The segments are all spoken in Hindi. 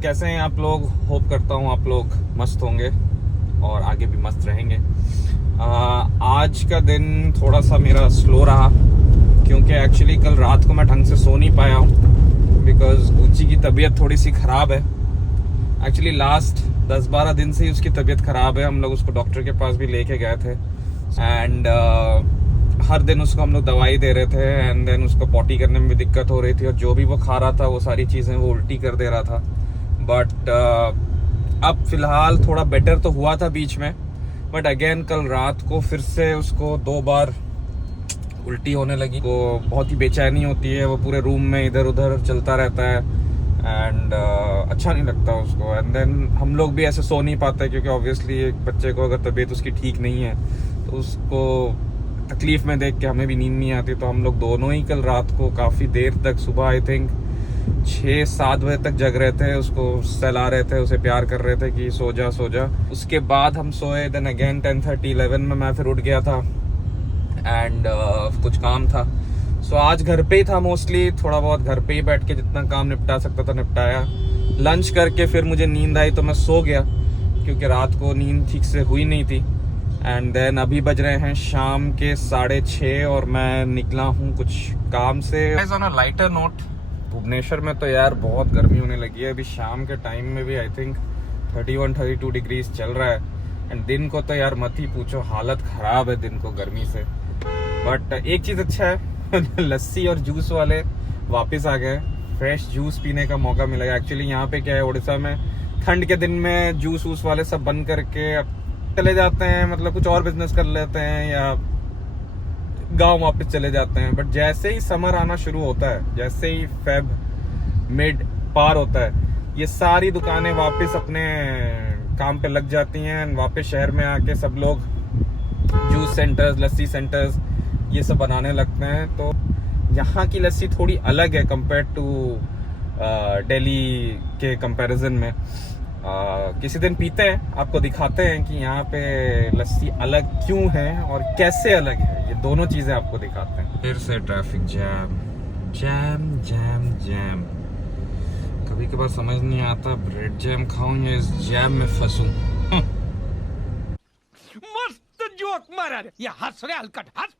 कैसे हैं आप लोग? होप करता हूँ आप लोग मस्त होंगे और आगे भी मस्त रहेंगे। आज का दिन थोड़ा सा मेरा स्लो रहा क्योंकि एक्चुअली कल रात को मैं ढंग से सो नहीं पाया हूँ बिकॉज गुच्ची की तबीयत थोड़ी सी ख़राब है। एक्चुअली लास्ट 10-12 दिन से ही उसकी तबीयत ख़राब है। हम लोग उसको डॉक्टर के पास भी लेके गए थे एंड हर दिन उसको हम लोग दवाई दे रहे थे एंड देन उसको पॉटी करने में भी दिक्कत हो रही थी और जो भी वो खा रहा था वो सारी चीज़ें वो उल्टी कर दे रहा था। बट अब फिलहाल थोड़ा बेटर तो हुआ था बीच में, बट अगेन कल रात को फिर से उसको 2 बार उल्टी होने लगी। वो बहुत ही बेचैनी होती है, वो पूरे रूम में इधर उधर चलता रहता है एंड अच्छा नहीं लगता उसको। एंड देन हम लोग भी ऐसे सो नहीं पाते क्योंकि ऑब्वियसली एक बच्चे को अगर तबीयत उसकी ठीक नहीं है तो उसको तकलीफ में देख के हमें भी नींद नहीं आती। तो हम लोग दोनों ही कल रात को काफ़ी देर तक, सुबह आई थिंक 6-7 बजे तक जग रहे थे, उसको सहला रहे थे, उसे प्यार कर रहे थे कि सो जा सो जा। उसके बाद हम सोए, देन अगेन 10:30-11 में मैं फिर उठ गया था एंड कुछ काम था। सो आज घर पे ही था मोस्टली, थोड़ा बहुत घर पे ही बैठ के जितना काम निपटा सकता था निपटाया। लंच करके फिर मुझे नींद आई तो मैं सो गया क्योंकि रात को नींद ठीक से हुई नहीं थी। एंड देन अभी बज रहे हैं शाम के 6:30 और मैं निकला हूँ कुछ काम से। On a lighter note, Bhubaneswar में तो यार बहुत गर्मी होने लगी है। अभी शाम के टाइम में भी आई थिंक 31-32 डिग्रीज चल रहा है एंड दिन को तो यार मत ही पूछो, हालत खराब है दिन को गर्मी से। बट एक चीज़ अच्छा है लस्सी और जूस वाले वापस आ गए, फ्रेश जूस पीने का मौका मिलेगा। एक्चुअली यहाँ पे क्या है, उड़ीसा में ठंड के दिन में जूस वूस वाले सब बंद करके चले जाते हैं, मतलब कुछ और बिजनेस कर लेते हैं या गांव वापस चले जाते हैं। बट जैसे ही समर आना शुरू होता है, जैसे ही फेब मिड पार होता है, ये सारी दुकानें वापस अपने काम पे लग जाती हैं। वापस शहर में आके सब लोग जूस सेंटर्स, लस्सी सेंटर्स ये सब बनाने लगते हैं। तो यहाँ की लस्सी थोड़ी अलग है कंपेयर टू दिल्ली के कंपैरिजन में। किसी दिन पीते हैं, आपको दिखाते हैं कि यहाँ पे लस्सी अलग क्यों है और कैसे अलग है, ये दोनों चीजें आपको दिखाते हैं। फिर से traffic jam jam jam jam, कभी कभार समझ नहीं आता ब्रेड जैम खाऊं या इस जैम में फंसूं। मस्त जोक मारा रे, ये हंस रे हलकट हंस।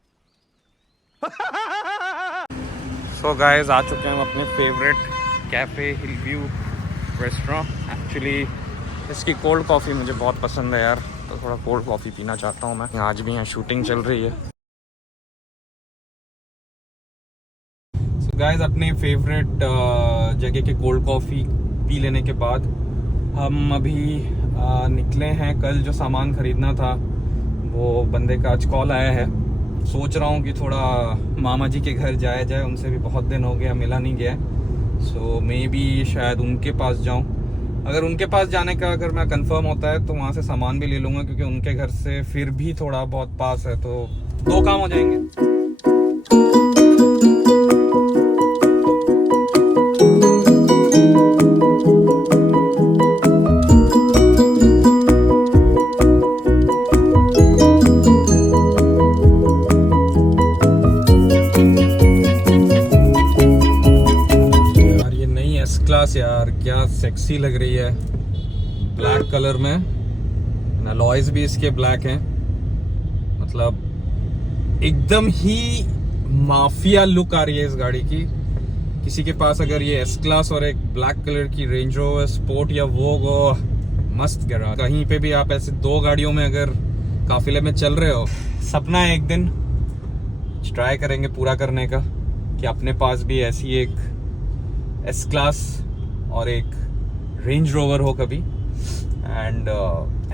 सो गाइस आ चुके हैं हम अपने फेवरेट कैफे हिल व्यू रेस्टोरेंट। एक्चुअली इसकी कोल्ड कॉफ़ी मुझे बहुत पसंद है यार, तो थोड़ा कोल्ड कॉफ़ी पीना चाहता हूँ मैं। आज भी यहाँ शूटिंग चल रही है। सो गाइस अपने फेवरेट जगह के कोल्ड कॉफ़ी पी लेने के बाद हम अभी निकले हैं। कल जो सामान खरीदना था वो बंदे का आज कॉल आया है। सोच रहा हूँ कि थोड़ा मामा जी के घर जाया जाए, उनसे भी बहुत दिन हो गया, मिला नहीं गया। सो मे बी शायद उनके पास जाऊं। अगर उनके पास जाने का अगर मैं कंफर्म होता है तो वहां से सामान भी ले लूंगा क्योंकि उनके घर से फिर भी थोड़ा बहुत पास है, तो 2 काम हो जाएंगे। यार क्या सेक्सी लग रही है ब्लैक कलर में, अलॉयज भी इसके ब्लैक हैं, मतलब एकदम ही माफिया लुक आ रही है इस गाड़ी की। किसी के पास अगर ये एस क्लास और एक ब्लैक कलर की रेंज रोवर स्पोर्ट या वो मस्त गिरा। कहीं पे भी आप ऐसे 2 गाड़ियों में अगर काफिले में चल रहे हो, सपना है एक दिन ट्राई करेंगे पूरा करने का कि अपने पास भी ऐसी एक एस क्लास और एक रेंज रोवर हो कभी एंड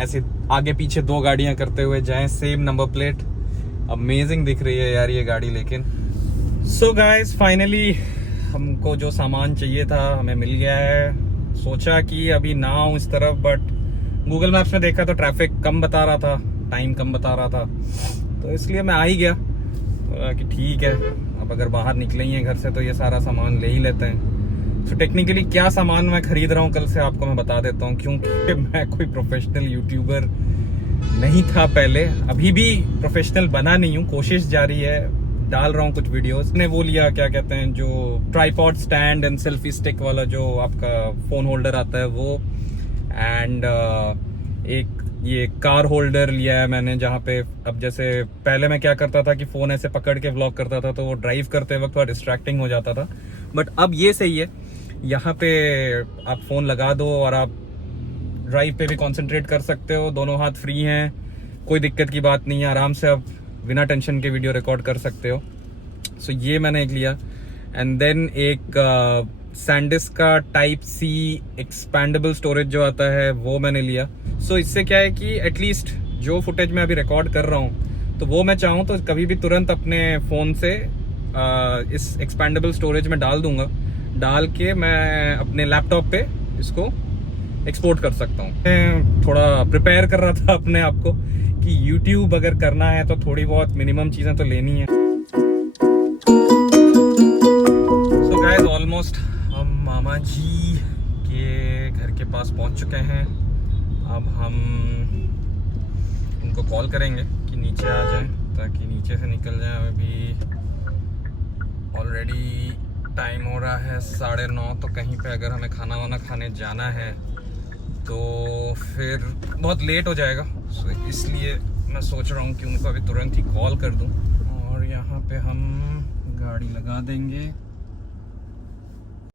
ऐसे आगे पीछे 2 गाड़ियां करते हुए जाएं, सेम नंबर प्लेट। अमेजिंग दिख रही है यार ये गाड़ी। लेकिन सो गाइस फाइनली हमको जो सामान चाहिए था हमें मिल गया है। सोचा कि अभी ना आऊं इस तरफ, बट गूगल मैप्स में देखा तो ट्रैफिक कम बता रहा था, टाइम कम बता रहा था, तो इसलिए मैं आ ही गया कि ठीक है अब अगर बाहर निकले ही हैं घर से तो ये सारा सामान ले ही लेते हैं। तो टेक्निकली क्या सामान मैं खरीद रहा हूँ कल से आपको मैं बता देता हूँ, क्योंकि मैं कोई प्रोफेशनल यूट्यूबर नहीं था पहले, अभी भी प्रोफेशनल बना नहीं हूँ, कोशिश जारी है। डाल रहा हूँ कुछ वीडियोस। ने वो लिया, क्या कहते हैं, जो tripod stand and selfie stick वाला जो आपका फोन होल्डर आता है वो, एंड एक ये कार होल्डर लिया है मैंने, जहाँ पे अब जैसे पहले मैं क्या करता था कि फोन ऐसे पकड़ के व्लॉग करता था तो वो ड्राइव करते वक्त थोड़ा डिस्ट्रैक्टिंग हो जाता था, बट अब ये सही है, यहाँ पे आप फोन लगा दो और आप ड्राइव पे भी कंसंट्रेट कर सकते हो, दोनों हाथ फ्री हैं, कोई दिक्कत की बात नहीं है, आराम से आप बिना टेंशन के वीडियो रिकॉर्ड कर सकते हो। सो ये मैंने एक लिया, एंड देन एक सैंडिस्क का टाइप सी एक्सपैंडेबल स्टोरेज जो आता है वो मैंने लिया। सो इससे क्या है कि एटलीस्ट जो फुटेज मैं अभी रिकॉर्ड कर रहा हूँ तो वो मैं चाहूँ तो कभी भी तुरंत अपने फ़ोन से इस एक्सपैंडेबल स्टोरेज में डाल दूंगा, डाल के मैं अपने लैपटॉप पे इसको एक्सपोर्ट कर सकता हूँ। मैं थोड़ा प्रिपेयर कर रहा था अपने आप को कि YouTube अगर करना है तो थोड़ी बहुत मिनिमम चीज़ें तो लेनी है। सो गाइस, ऑलमोस्ट हम मामा जी के घर के पास पहुंच चुके हैं। अब हम उनको कॉल करेंगे कि नीचे आ जाएं ताकि नीचे से निकल जाएं। अभी ऑलरेडी टाइम हो रहा है 9:30, तो कहीं पे अगर हमें खाना वाना खाने जाना है तो फिर बहुत लेट हो जाएगा। सो इसलिए मैं सोच रहा हूँ कि उनको अभी तुरंत ही कॉल कर दूँ और यहाँ पे हम गाड़ी लगा देंगे।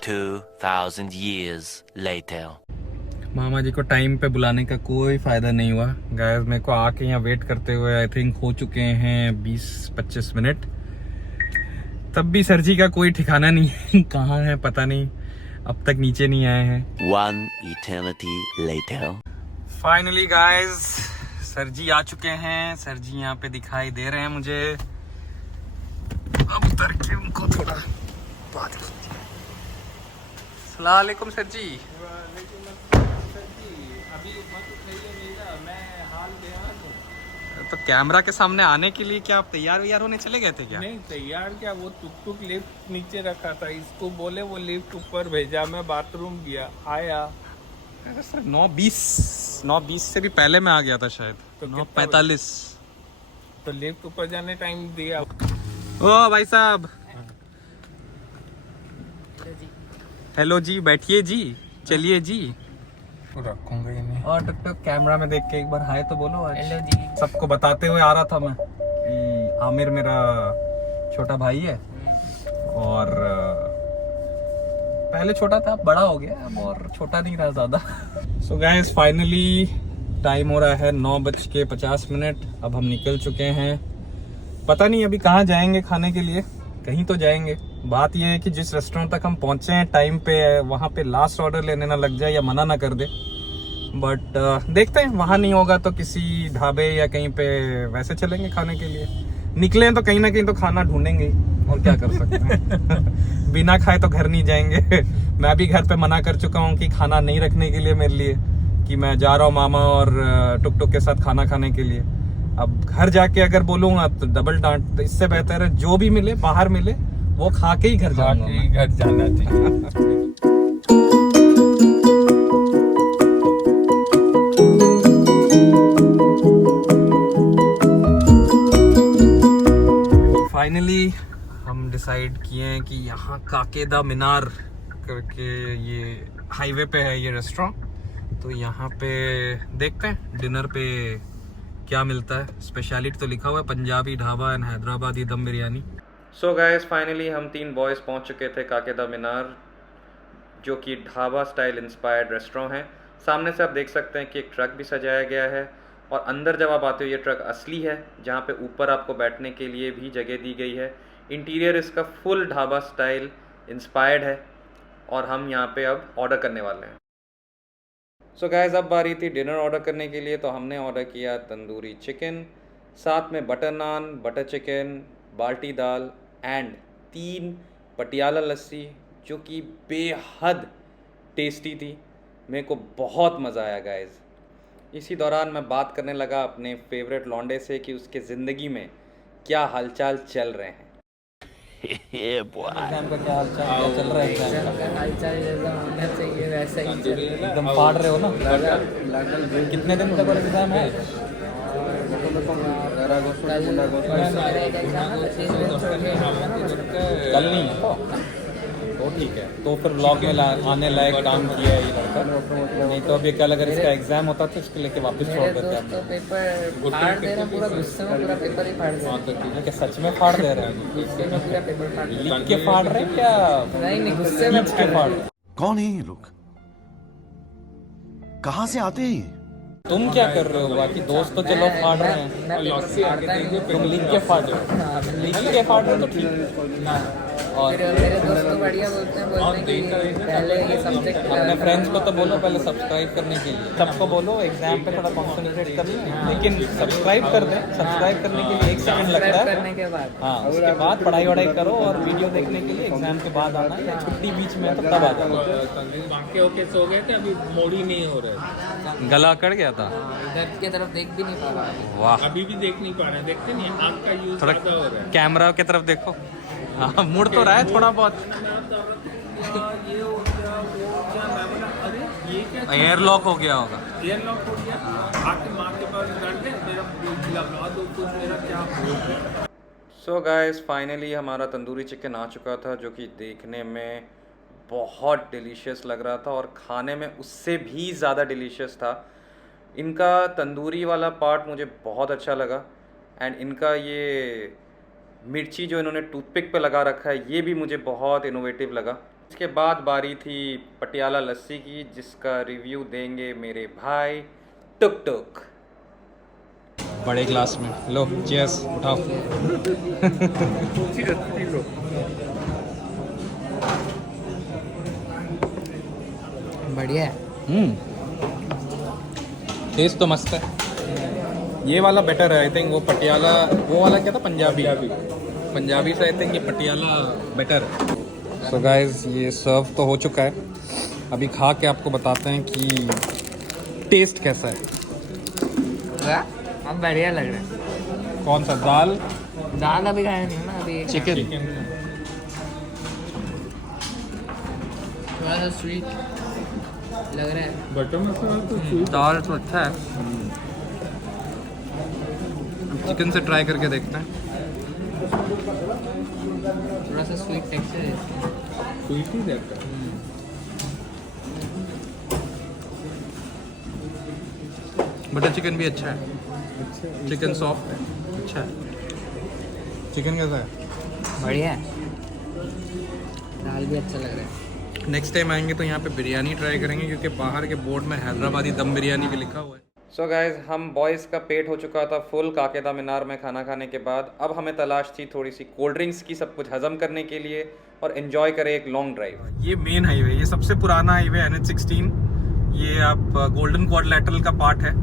2000 years later. मामा जी को टाइम पे बुलाने का कोई फायदा नहीं हुआ गाइस। मेरे को आके यहाँ वेट करते हुए आई थिंक हो चुके हैं 20-25 मिनट, तब भी सर जी का कोई ठिकाना नहीं है कहाँ है पता नहीं, अब तक नीचे नहीं आए हैं। 1 eternity later. Finally guys, sir ji आ चुके हैं। सर जी यहाँ पे दिखाई दे रहे हैं मुझे। अब उतर के उनको थोड़ा बात कीजिए। अस्सलाम वालेकुम सर जी। तो कैमरा के सामने आने के लिए क्या आप तैयार होने चले गए थे क्या? नहीं तैयार क्या, वो टुक लिफ्ट नीचे रखा था, इसको बोले वो लिफ्ट ऊपर भेजा, मैं बाथरूम गया आया। अरे सर 9:20 से भी पहले मैं आ गया था शायद, तो 9:45। तो लिफ्ट ऊपर जाने टाइम दिया। ओ भाई साहब, हेलो जी, बैठिए जी, चलिए जी। रखूंगा ही नहीं। और टुक कैमरा में देख के एक बार हाय तो बोलो। आज हेलो जी सबको बताते हुए आ रहा था मैं कि आमिर मेरा छोटा भाई है और पहले छोटा था, बड़ा हो गया अब और छोटा नहीं रहा ज्यादा। सो गाइस, फाइनली टाइम हो रहा है 9:50। अब हम निकल चुके हैं। पता नहीं अभी कहाँ जाएंगे खाने के लिए, कहीं तो जाएंगे। बात यह है कि जिस रेस्टोरेंट तक हम पहुंचे हैं टाइम पे, वहाँ पे लास्ट ऑर्डर लेने ना लग जाए या मना ना कर दे, बट देखते हैं। वहाँ नहीं होगा तो किसी ढाबे या कहीं पे वैसे चलेंगे खाने के लिए। निकले हैं तो कहीं ना कहीं तो खाना ढूंढेंगे ही, और क्या कर सकते हैं। बिना खाए तो घर नहीं जाएंगे। मैं भी घर पे मना कर चुका हूँ कि खाना नहीं रखने के लिए मेरे लिए, कि मैं जा रहा हूँ मामा और टुक के साथ खाना खाने के लिए। अब घर जाके अगर बोलूंगा तो डबल डांट, तो इससे बेहतर है जो भी मिले बाहर मिले वो खा के ही घर जाऊंगा। घर जाना चाहिए। फाइनली हम डिसाइड किए हैं कि यहाँ काकेदा मीनार करके ये हाईवे पे है ये रेस्टोरेंट, तो यहाँ पे देखते हैं डिनर पे क्या मिलता है। स्पेशलिटी तो लिखा हुआ है पंजाबी ढाबा एंड हैदराबादी दम बिरयानी। सो गाइस, फाइनली हम 3 बॉयज़ पहुँच चुके थे काकेदा मीनार, जो कि ढाबा स्टाइल इंस्पायर्ड रेस्टोरेंट है। सामने से आप देख सकते हैं कि एक ट्रक भी सजाया गया है, और अंदर जब आप आते हो ये ट्रक असली है, जहाँ पे ऊपर आपको बैठने के लिए भी जगह दी गई है। इंटीरियर इसका फुल ढाबा स्टाइल इंस्पायर्ड है, और हम यहाँ पे अब ऑर्डर करने वाले हैं। सो गाइस, अब बारी थी डिनर ऑर्डर करने के लिए, तो हमने ऑर्डर किया तंदूरी चिकन, साथ में बटर नान, बटर चिकन, बाल्टी दाल एंड 3 पटियाला लस्सी, जो कि बेहद टेस्टी थी। मेरे को बहुत मज़ा आया गाइस। इसी दौरान मैं बात करने लगा अपने फेवरेट लौंडे से कि उसके ज़िंदगी में क्या हालचाल चल रहे हैं। Yeah, boy. एग्जाम का क्या हालचाल चल रहा है? एग्जाम का हालचाल जैसा होना चाहिए वैसा ही चल रहा है। एकदम फाड़ रहे हो ना? कितने दिन तक और एग्जाम है? मेरा एक एग्जाम है 25 दिन छोड़ के कल नहीं है तो ठीक है। तो फिर ब्लॉग में आने लायक काम किया है ये लड़का। नहीं तो अभी कल अगर इसका एग्जाम होता तो इसको लेके वापस छोड़ मेरे देते दोस्त तो पेपर फाड़ दे रहे हैं, पूरा गुस्से में पूरा पेपर ही फाड़ दे रहे हाँ तो ठीक है क्या सच में फाड़ दे रहे हैं? गुस्से में पूरा पेपर फाड़ दे लिख के फाड़ रहे हैं क्या नहीं गुस्से में खींच के फाड़ रहे हैं? कौन है ये लोग? कहां से आते हैं ये? तुम क्या कर रहे हो? बाकी दोस्त तो चलो फाड़ रहे हैं, मैं पेपर फाड़ता नहीं हूँ। तुम लिख के फाड़ रहे हो। लिख के फाड़ रहे हो तो ठीक है। और फिर मेरे दोस्त तो बढ़िया बोलते हैं कि पहले ये सब्जेक्ट अपने फ्रेंड्स को तो बोलो पहले सब्सक्राइब करने के लिए, सबको बोलो एग्जाम पे थोड़ा कॉन्सेंट्रेट कर लें, लेकिन सब्सक्राइब कर दें। सब्सक्राइब करने के लिए 1 सेकंड लगता है करने के बाद हाँ, उसके बाद पढ़ाई वढ़ाई करो और वीडियो देखने के लिए एग्जाम के बाद आना या छुट्टी बीच में है तो तब आ जाओ। बाकी ओके सो गए थे, अभी मोड़ी नहीं हो रहे, गला अकड़ गया था। इधर की तरफ देख भी नहीं पा रहा है। वाह, अभी भी देख नहीं पा रहे, देखते नहीं आँख का यूज थोड़ा ज्यादा हो रहा है। कैमरा की तरफ देखो। हाँ मुड़ तो रहा है थोड़ा बहुत। ये हो गया वो हो गया, मैं बोला अरे ये क्या एयर लॉक हो गया होगा। एयर लॉक हो गया। आके माँ के पास बैठ गए, मेरा लगा दो कुछ, मेरा क्या बोल रहे। सो गाइस फाइनली हमारा तंदूरी चिकन आ चुका था, जो कि देखने में बहुत डिलीशियस लग रहा था और खाने में उससे भी ज़्यादा डिलीशियस था। इनका तंदूरी वाला पार्ट मुझे बहुत अच्छा लगा एंड इनका ये मिर्ची जो इन्होंने टूथपिक पे लगा रखा है ये भी मुझे बहुत इनोवेटिव लगा। इसके बाद बारी थी पटियाला लस्सी की, जिसका रिव्यू देंगे मेरे भाई टुक टुक। बड़े ग्लास में लो, चीयर्स उठाओ। बढ़िया है। टेस्ट तो मस्त है। ये वाला बेटर है आई थिंक। वो पटियाला वो वाला क्या था, पंजाबी से आई थिंक ये पटियाला बेटर है। सो गाइस ये सर्व तो हो चुका है, अभी खा के आपको बताते हैं कि टेस्ट कैसा है। अब बढ़िया लग रहा है। कौन सा दाल दाल अभी खाया नहीं ना, अभी चिकन? थोड़ा सा स्वीट लग रहा है। बटर मसाला तो दाल तो अच्छा है, चिकन से ट्राई करके देखते हैं। थोड़ा सा स्वीट टेक्सचर है। स्वीट ही रहता है। बटर चिकन भी अच्छा है, चिकन सॉफ्ट है, अच्छा है। चिकन कैसा है? बढ़िया है। दाल भी अच्छा लग रहा है। नेक्स्ट टाइम आएंगे तो यहाँ पे बिरयानी ट्राई करेंगे, क्योंकि बाहर के बोर्ड में हैदराबादी दम बिरयानी भी लिखा हुआ है। सो गाइज हम बॉयज़ का पेट हो चुका था फुल काकेदा मीनार में खाना खाने के बाद। अब हमें तलाश थी थोड़ी सी कोल्ड ड्रिंक्स की, सब कुछ हजम करने के लिए और एंजॉय करें एक लॉन्ग ड्राइव। ये मेन हाईवे, ये सबसे पुराना हाईवे NH16। ये आप गोल्डन क्वाड्रिलेटरल का पार्ट है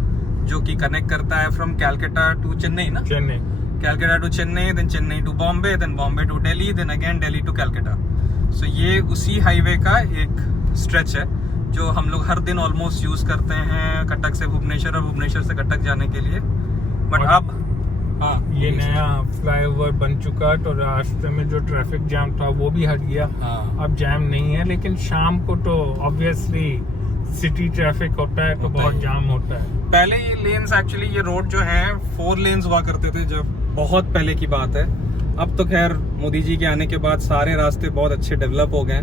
जो कि कनेक्ट करता है फ्रॉम कैलकाटा टू चेन्नई ना, Chennai, Calcutta to Chennai, then Chennai to Bombay, then Bombay to Delhi, then again Delhi to Calcutta. So ये उसी हाईवे का एक स्ट्रेच है जो हम लोग हर दिन ऑलमोस्ट यूज़ करते हैं कटक से भुवनेश्वर और भुवनेश्वर से कटक जाने के लिए। बट अब हाँ ये नया फ्लाईओवर बन चुका है तो रास्ते में जो ट्रैफिक जाम था वो भी हट गया। हाँ। अब जाम नहीं है, लेकिन शाम को तो ऑब्वियसली सिटी ट्रैफिक होता है तो बहुत जाम होता है। पहले ये लेन्स एक्चुअली ये रोड जो है 4 लेन्स हुआ करते थे जब बहुत पहले की बात है। अब तो खैर मोदी जी के आने के बाद सारे रास्ते बहुत अच्छे डेवलप हो गए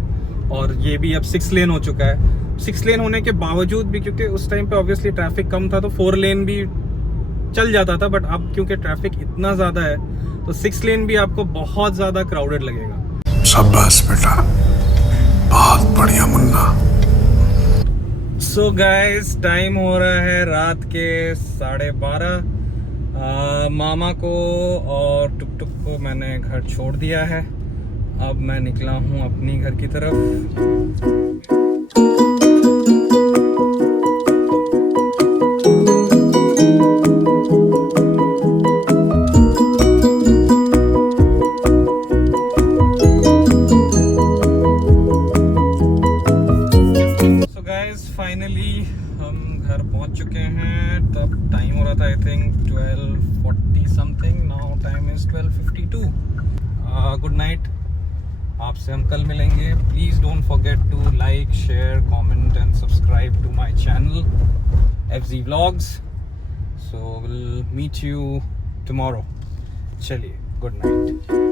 और ये भी अब 6 लेन हो चुका है। 6 लेन होने के बावजूद भी, क्योंकि उस टाइम पे ऑब्वियसली ट्रैफिक कम था तो 4 लेन भी चल जाता था, बट अब क्योंकि ट्रैफिक इतना ज्यादा है तो 6 लेन भी आपको बहुत ज्यादा क्राउडेड लगेगा। शाबाश बेटा, बहुत बढ़िया मुन्ना। सो गाइस टाइम हो रहा है रात के 12:30। मामा को और टुक टुक को मैंने घर छोड़ दिया है। अब मैं निकला हूँ अपनी घर की तरफ। फाइनली हम घर पहुंच चुके हैं। तब टाइम हो रहा था I think 12:40 something, now time is 12:52। Good night, आपसे हम कल मिलेंगे। Please don't forget to like, share, comment and subscribe to my channel FZ Vlogs। So will meet you tomorrow. चलिए, गुड नाइट.